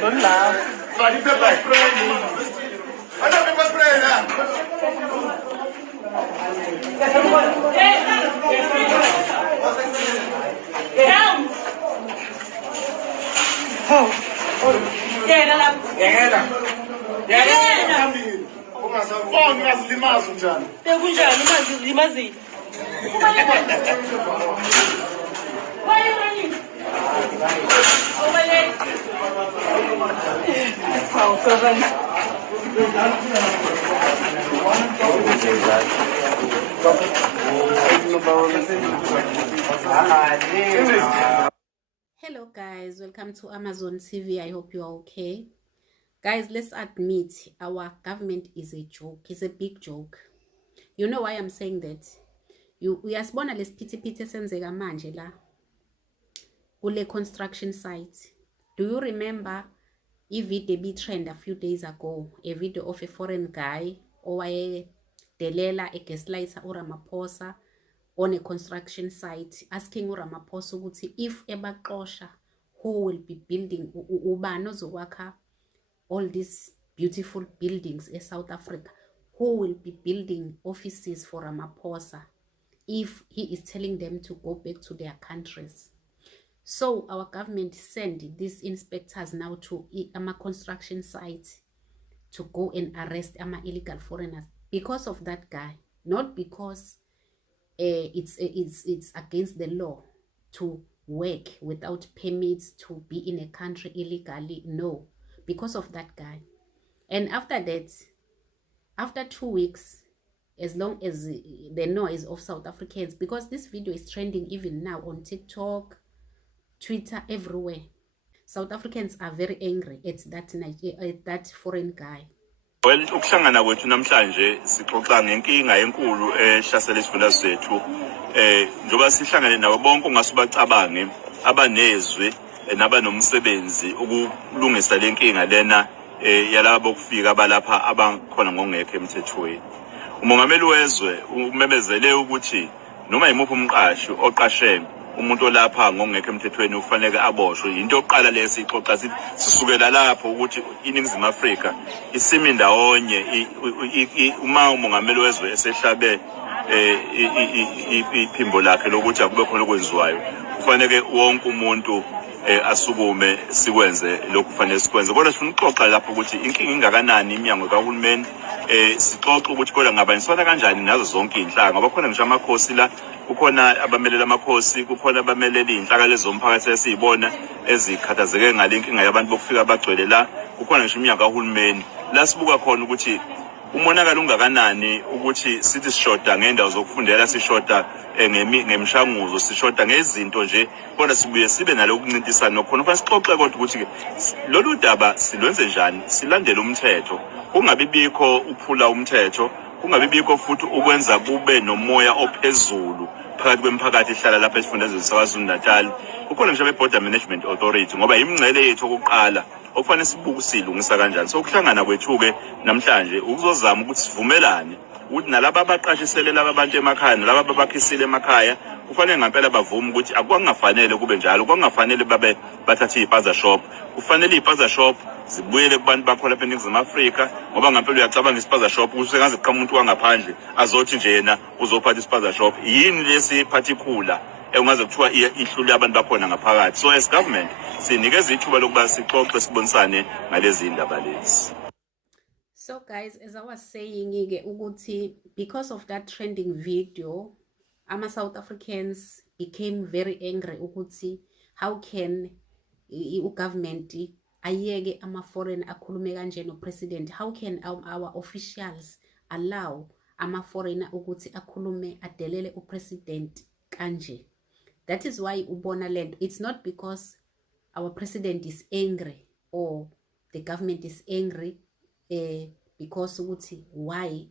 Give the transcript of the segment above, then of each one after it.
Don't laugh. Hello guys, welcome to Amazon TV. I hope you are okay. Guys, let's admit our government is a joke. It's a big joke. You know why I'm saying that? Uyasibona lesiphithi esenzeka manje la kule construction site. Do you remember i-video ebi-trend a few days ago, a video of a foreign guy owayedelela a gaslighter uRamaphosa on a construction site, asking uRamaphosa ukuthi if ebaxosha, who will be building, ubani ozokwakha all these beautiful buildings in South Africa, who will be building offices for Ramaphosa if he is telling them to go back to their countries. So our government sent these inspectors now to a construction site to go and arrest illegal foreigners because of that guy, not because it's against the law to work without permits to be in a country illegally. No, because of that guy. And after that, after 2 weeks, as long as the noise of South Africans, because this video is trending even now on TikTok, Twitter, everywhere, South Africans are very angry at that foreign guy. Well, ukuhlangana kwethu namhlanje sixoxa ngenkinga enkulu ehlasela isifundazwe sethu. Njoba sihlangane nabo bonke ongasubacabange abanezwe nabanomsebenzi ukulungisa lenkinga lena yalabo ukufika abalapha abakhona ngongekho emthethweni. Umongameli wezwe umemezele ukuthi noma imuphi umqashi oqashe umuntu olapha ngongekho emthethweni ufanele aboshwe. Into yokuqala lesixoxa sisukela lapho ukuthi iNingizimu Afrika isimi ndawonye uma umongameli wezwe esehlabe iphimbo lakhe lokuthi akube khona okwenziwayo, kufanele wonke umuntu asukume sikwenze lokhu kufanele sikwenze. Kodwa sifuna ukuxoxa lapho ukuthi inkinga ingakanani iminyango kahulumeni, sixoxe ukuthi kodwa ngabanisana kanjani nazo zonke inhlanga. Bakhona ngisho amakhosi la, kukhona abamelela amakhosi, kukhona abamelela inhlaka lezomphakathi esizibona ezikhathazeke ngalenkinga yabantu bokufika bagcwele la, kukhona ngisho iminyango kahulumeni la sibuka khona ukuthi umonakalo ungakanani, ukuthi sithi sishoda ngendawo zokufundela, sishoda ngemishanguzo, sishoda ngezinto nje, kodwa sibuye sibe nalo ukuncintisana nokhona. Kufanele sixoxe kodwa ukuthi lolu daba silwenze njani, silandele umthetho, kungabi bikho ukuphula umthetho, kungabi bikho futhi ukwenza kube nomoya ophezulu phakathi kwemiphakathi ihlala lapha esifundazweni saKwaZulu-Natal. Kukhona ngisho be-Border Management Authority ngoba imingcele yethu okuqala okufanele sibuke silungisa kanjani. So ukuhlangana kwethu-ke namhlanje ukuzozama ukuthi sivumelane ukuthi nalabo abaqashisele laba abantu emakhaya nalabo ababakhisile emakhaya kufanele ngempela bavume ukuthi akwangafanele kube njalo, kwangafanele babe bathathe ipaza shop. Kufanele ipaza shop zibuyele kubantu bakho lapha eNingizimu Afrika, ngoba ngempela uyacabanga isipaza shop ukuthi sengaze kuqhamuka umuntu wangaphandle azothi nje yena uzophatha isipaza shop. Yini lesi particular engaze kuthiwa ihlule abantu bakhona ngaphakathi? So as government sinikeza ithuba lokuba sixoxe sibonisane ngalezi indaba lezi. So guys, as I was saying, ukuthi because of that trending video, South Africans became very angry ukuthi how can government ayeke foreign akhulume kanje no president, how can our officials allow ama-foreigner ukuthi akhulume adelele upresident kanje. That is why ubona lento. It's not because our president is angry or the government is angry because ukuthi why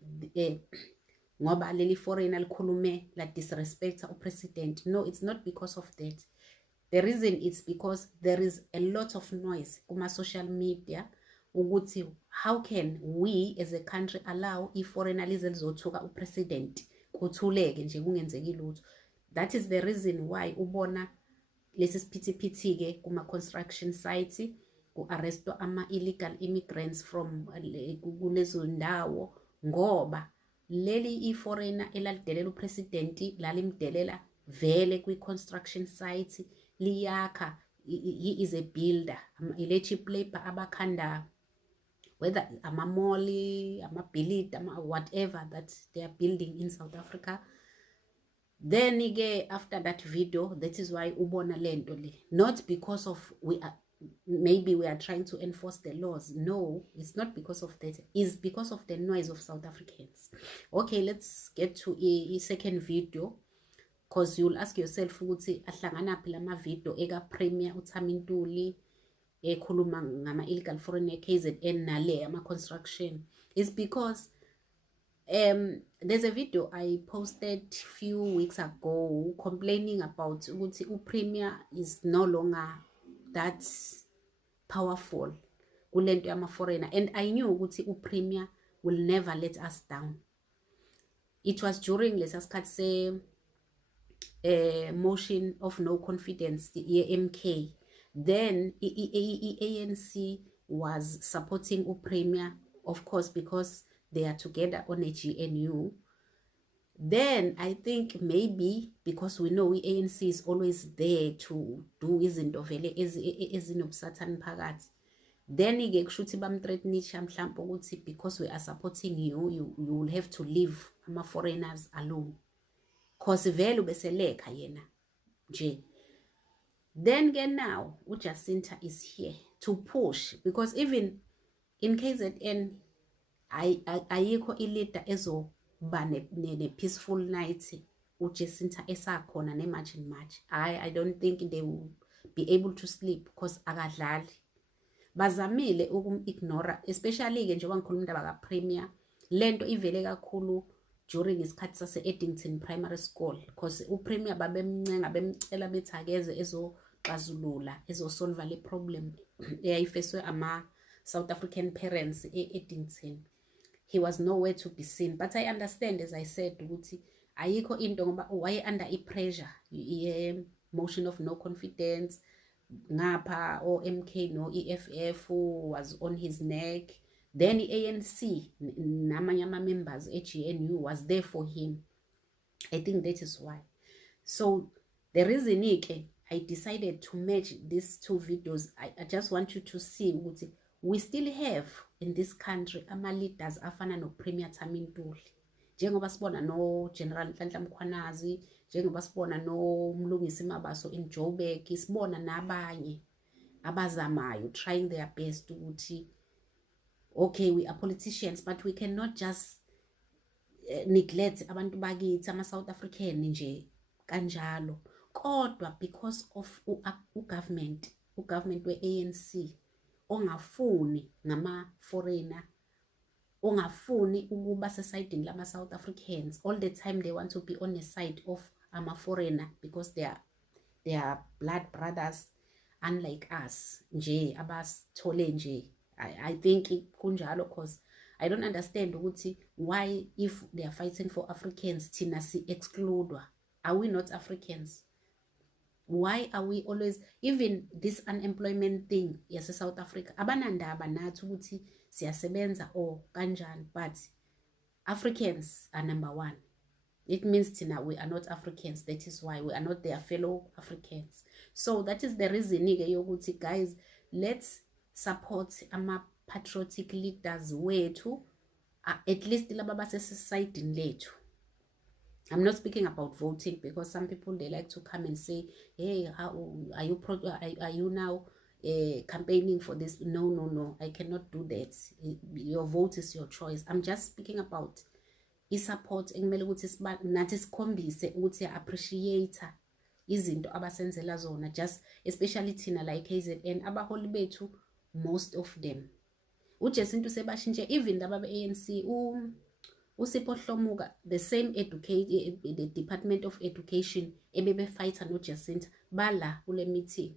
ngoba leli foreigner likhulume la disrespecta upresident. No, it's not because of that. The reason is because there is a lot of noise kuma social media ukuthi how can we as a country allow i-foreigner lize lizothuka upresident kuthuleke nje kungenzeki lutho. That is the reason why ubona lesi siphithiphithi ke kuma construction sites ku-arrestwa ama-illegal immigrants from kulezo ndawo ngoba leli i-foreigner elalidelela upresidenti lalimdelela vele kwi-construction site liyakha. He is a builder, ile-cheap labor abakhanda, whether ama-mall, ama-billet, whatever that they are building in South Africa. Then again, after that video, that is why ubona lento le. Not because of maybe we are trying to enforce the laws. No, it's not because of that. It's because of the noise of South Africans. Okay, let's get to a second video. Because you'll ask yourself ukuthi ahlangana phi lama video eka Premier uThami Ntuli ekhuluma ngama illegal foreigner KZN nale ama construction. It's because there's a video I posted few weeks ago complaining about ukuthi uPremier is no longer that powerful kulento yama foreigner, and I knew ukuthi uPremier will never let us down. It was during lesasikhathi se motion of no confidence, the MK. Then ANC was supporting uPremier, of course, because they are together on a GNU. Then I think maybe because we know ANC is always there to do izinto vele ezinobusathani phakathi. Then ike kushuthi bamthreatenisha mhlawumbe ukuthi because we are supporting you will have to leave ama foreigners alone. Cause vele ubeseleka yena nje. Then again now uJacinta is here to push, because even in KZN ayikho ileader ezoba ne peaceful night uJacinta esakhona ne march and march. I don't think they will be able to sleep because akadlali. Bazamile ignore, especially ke njengoba ngikhuluma indaba kaPremier, lento ivele kakhulu during isikhathi sase Eddington Primary School, because uPremier babemncenga bemcela bethi akeze ezoxazulula ezosolve le problem eyayifeswe ama South African parents eEddington. He was nowhere to be seen, but I understand, as I said, ukuthi ayikho into ngoba waye under pressure, motion of no confidence ngapha o MK no EFF was on his neck. Then ANC namanye ama members GNU was there for him. I think that is why. So the reason I decided to match these two videos, I just want you to see ukuthi we still have in this country ama leaders afana no Premier Thami Ntuli, njengoba sibona no General Nhlanhla Mkhwanazi, njengoba sibona no Mlungisi Mabaso in Joburg, sibona nabanye abazamayo trying their best ukuthi okay, we are politicians, but we cannot just neglect abantu bakithi ama South African nje kanjalo. Kodwa because of government we-ANC ongafuni ngama foreigner, ongafuni ukuba sesayidini lama South Africans. All the time they want to be on the side of ama foreigner because they are blood brothers, unlike us nje abasithole nje. I think kunjalo, because I don't understand ukuthi why, if they are fighting for Africans, thina si exclude. Are we not Africans? Why are we always, even this unemployment thing yase South Africa, abanandaba nathi ukuthi siyasebenza or kanjani, but Africans are number one. It means thina we are not Africans. That is why we are not their fellow Africans. So that is the reason yokuthi, guys, let's support ama patriotic leaders wethu, at least laba basesayidini lethu. I'm not speaking about voting, because some people, they like to come and say, hey, how are you now campaigning for this? No, I cannot do that. Your vote is your choice. I'm just speaking about i-support ekumele ukuthi nathi sikhombise ukuthi appreciate izinto abasenzela zona, just especially thina la KZN, abaholi bethu most of them. uJacinta sebashintshe, even laba be-ANC, uSipho Hlomuka, the same the Department of Education ebebefighter noJacinta bala kule meeting.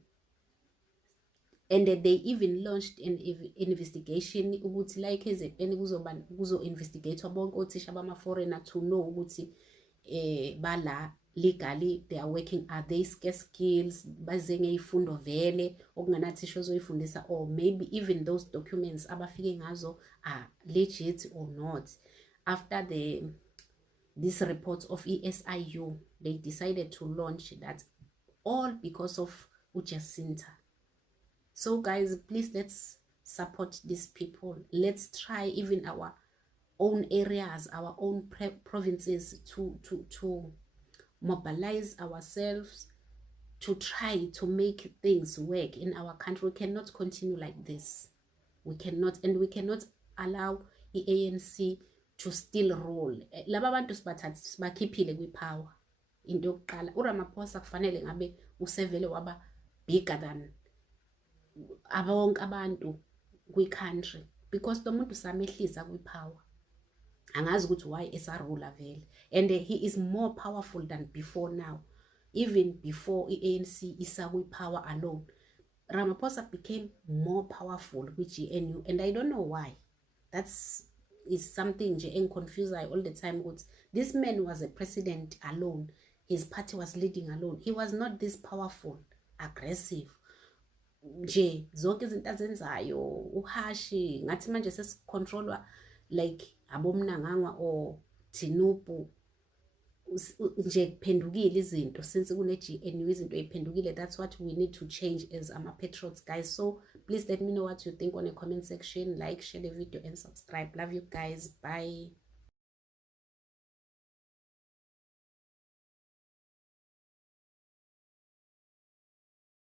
And they even launched an investigation ukuthi la KZN kuzo-investigatewa bonke othisha bama-foreigner to know ukuthi bala legally they are working, are they scarce skills, baze ngey'fundo vele okunganathisha ozoyifundisa, or maybe even those documents abafike ngazo are legit or not. After this report of ESIU, they decided to launch that, all because of uJacinta. So guys, please, let's support these people. Let's try even our own areas, our own provinces to mobilize ourselves to try to make things work in our country. We cannot continue like this. We cannot, and we cannot allow the ANC to still rule. Laba bantu sibakhiphile kwi-power. Into yokuqala, uRamaphosa kufanele ngabe usevele waba bigger than abonke abantu kwi-country, because lo muntu samehlisa kwi-power. Angazi ukuthi why esarula vele, and he is more powerful than before now. Even before ANC isa kwi-power alone, Ramaphosa became more powerful kwi-GNU, and I don't know why. Is something nje confused all the time. This man was a president alone, his party was leading alone, he was not this powerful, aggressive. Nje zonke izinto azenzayo uhashi ngathi manje sesicontrolwa like abomnangangwa or Tinubu, nje kuphendukile izinto since kune-GNU, izinto ey'phendukile. That's what we need to change as ama-patriots, guys. So please let me know what you think on the comment section. Like, share the video and subscribe. Love you guys. Bye.